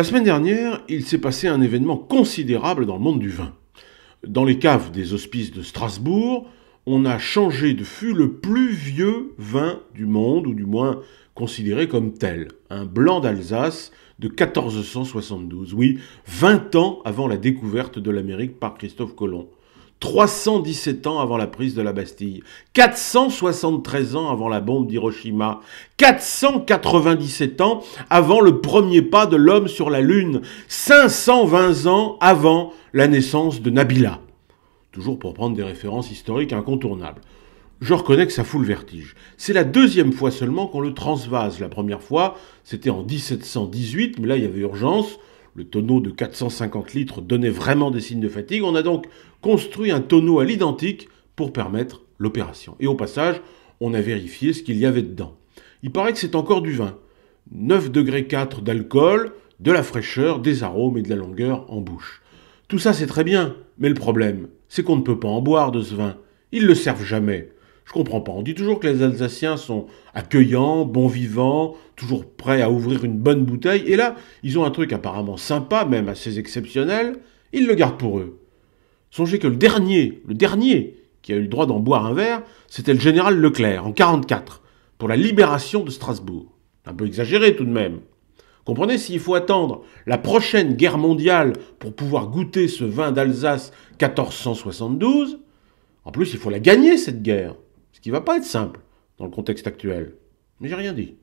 La semaine dernière, il s'est passé un événement considérable dans le monde du vin. Dans les caves des hospices de Strasbourg, on a changé de fût le plus vieux vin du monde, ou du moins considéré comme tel. Un blanc d'Alsace de 1472, oui, 20 ans avant la découverte de l'Amérique par Christophe Colomb. 317 ans avant la prise de la Bastille, 473 ans avant la bombe d'Hiroshima, 497 ans avant le premier pas de l'homme sur la Lune, 520 ans avant la naissance de Nabila. Toujours pour prendre des références historiques incontournables. Je reconnais que ça fout le vertige. C'est la deuxième fois seulement qu'on le transvase. La première fois, c'était en 1718, mais là il y avait urgence. Le tonneau de 450 litres donnait vraiment des signes de fatigue. On a donc construit un tonneau à l'identique pour permettre l'opération. Et au passage, on a vérifié ce qu'il y avait dedans. Il paraît que c'est encore du vin. 9,4 degrés d'alcool, de la fraîcheur, des arômes et de la longueur en bouche. Tout ça c'est très bien, mais le problème, c'est qu'on ne peut pas en boire de ce vin. Ils le servent jamais. Je comprends pas. On dit toujours que les Alsaciens sont accueillants, bons vivants, toujours prêts à ouvrir une bonne bouteille. Et là, ils ont un truc apparemment sympa, même assez exceptionnel. Ils le gardent pour eux. Songez que le dernier qui a eu le droit d'en boire un verre, c'était le général Leclerc, en 1944, pour la libération de Strasbourg. Un peu exagéré tout de même. Comprenez, s'il faut attendre la prochaine guerre mondiale pour pouvoir goûter ce vin d'Alsace 1472, en plus il faut la gagner cette guerre. Ce qui ne va pas être simple dans le contexte actuel. Mais j'ai rien dit.